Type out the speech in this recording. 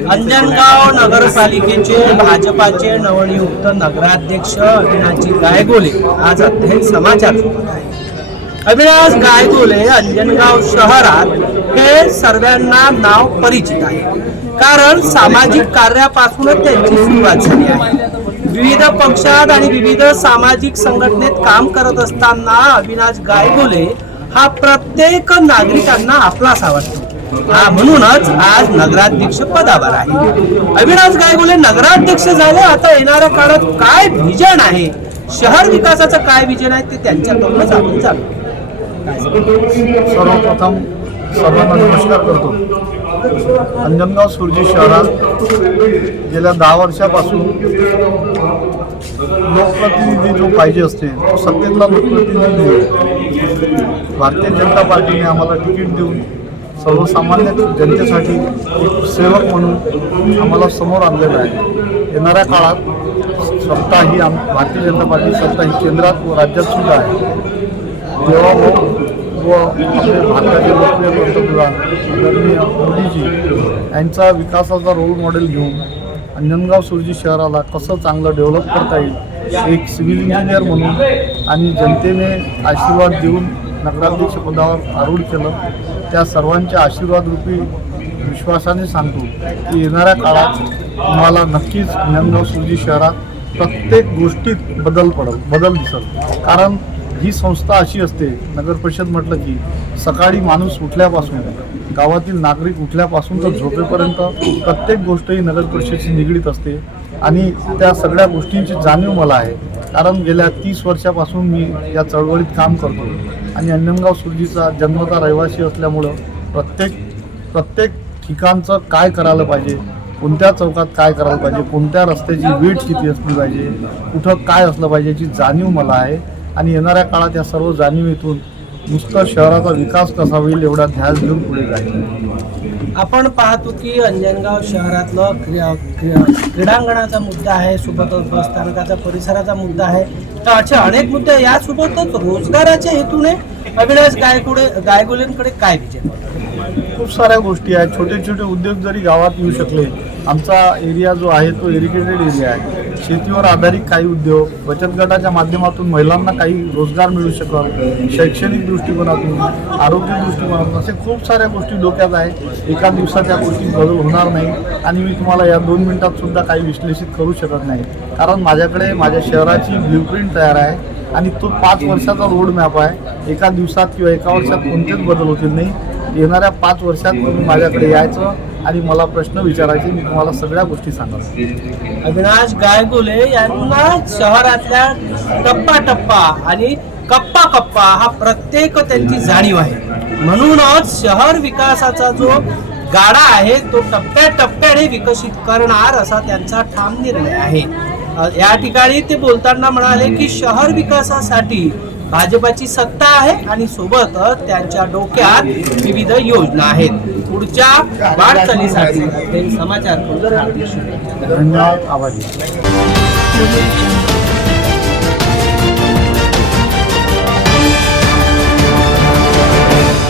अंजनगाव नगरपालिकेचे भाजपाचे नवनियुक्त नगराध्यक्ष अविनाशजी गायगोले आज अध्ययन समाचार सोबत आहे। अविनाश गायगोले अंजनगाव शहरात हे सर्वांना नाव परिचित आहे, कारण सामाजिक कार्यापासूनच त्यांची सुरुवात झाली आहे। विविध पक्षात आणि विविध सामाजिक संघटनेत काम करत असताना अविनाश गायगोले हा प्रत्येक नागरिकांना आपलासा वाटतो। म्हणूनच आज नगराध्यक्ष पदावर आहे। अविनाश गायगोले नगराध्यक्ष झाले। आता येणाऱ्या काळात काय विजन आहे, शहर विकासाचं काय विजन आहे ते त्यांच्याकडूनच आपण जाणू। सर्वप्रथम सर्वांना नमस्कार करतो। अंजनगाव सुरजी शहरात गेल्या 10 वर्षापासून लोकप्रतिनिधी जो पाहिजे असते तो सत्तेतला लोकप्रतिनिधी भारतीय जनता पार्टीने आम्हाला तिकीट देऊन सर्वसामान्य जनतेसाठी एक सेवक म्हणून आम्हाला समोर आणलेलं आहे। येणाऱ्या काळात सत्ता ही भारतीय जनता पार्टी सत्ता ही केंद्रात व राज्यात सुद्धा आहे। तेव्हा व आपले भारताचे लोकप्रिय पंतप्रधान आदरणीय मोदीजी यांचा विकासाचा रोल मॉडेल घेऊन अंजनगाव सुरजी शहराला कसं चांगलं डेव्हलप करता येईल, एक सिव्हिल इंजिनियर म्हणून आणि जनतेने आशीर्वाद देऊन नगराध्यक्ष पदावर आरूढ केलं, त्या सर्वांच्या आशीर्वाद रूपी विश्वासाने सांगतो की येणाऱ्या काळात तुम्हाला नक्कीच अंजनगाव सुरजी शहरात प्रत्येक गोष्टीत बदल दिसेल। कारण ही संस्था अशी असते, नगर परिषद म्हटलं की सकाळी माणूस उठल्यापासून गावातील नागरिक उठल्यापासून तर झोपेपर्यंत प्रत्येक गोष्ट ही नगर परिषदेशी निगडीत असते आणि त्या सगळ्या गोष्टींची जाणीव मला आहे। कारण गेल्या 30 वर्षापासून मी या चळवळीत काम करतो आणि अंजनगाव सुरजीचा जन्मता रहिवासी असल्यामुळं प्रत्येक ठिकाणचं काय करायला पाहिजे, कोणत्या चौकात काय करायला पाहिजे, कोणत्या रस्त्याची वीट किती असली पाहिजे, कुठं काय असलं पाहिजे याची जाणीव मला आहे। आणि येणाऱ्या काळात या सर्व जाणीवेतून नुसतं शहराचा विकास कसा होईल एवढा ध्यास घेऊन पुढे जायचं। आपण पाहतो की अंजनगाव शहरातलं क्रीडांगणाचा मुद्दा आहे, सोबतच बस स्थानकाचा परिसराचा मुद्दा आहे, तर असे अनेक मुद्दे। यासोबतच रोजगाराच्या हेतूने अविनाश गायगोलेंकडे काय विजन? खूप साऱ्या गोष्टी आहेत। छोटे छोटे उद्योग जरी गावात येऊ शकले, आमचा एरिया जो आहे तो इरिगेटेड एरिया आहे। शेतीवर आधारित काही उद्योग, बचत गटाच्या माध्यमातून महिलांना काही रोजगार मिळू शकेल, शैक्षणिक दृष्टिकोनातून, आरोग्य दृष्टिकोनातून, असे खूप साऱ्या गोष्टी डोक्यात आहेत। एका दिवसात त्या गोष्टी बदल होणार नाही आणि मी तुम्हाला या 2 मिनिटात सुद्धा काही विश्लेषित करू शकत नाही, कारण माझ्याकडे माझ्या शहराची ब्ल्यूप्रिंट तयार आहे आणि तो 5 वर्षाचा रोड मॅप आहे। एका दिवसात किंवा एका वर्षात कोणतेच बदल होतील नाही। येणाऱ्या 5 वर्षात तुम्ही माझ्याकडे यायचं आणि मला प्रश्न विचारायचे, मी तुम्हाला सगळ्या गोष्टी सांगणार। अविनाश गायगोले यांना शहरातल्या टप्पा आणि कप्पा हा प्रत्येक त्यांची जाणीव आहे। म्हणूनच शहर विकासाचा जो गाडा आहे तो टप्प्याटप्प्याने विकसित करणार असा त्यांचा ठाम निर्णय आहे। या ठिकाणी ते बोलताना म्हणाले की शहर विकासासाठी भाजपाची सत्ता आहे आणि सोबतच त्यांच्या डोक्यात विविध योजना आहेत। पुढच्या वाटचालीसाठी समाचार धन्यवाद, आभारी।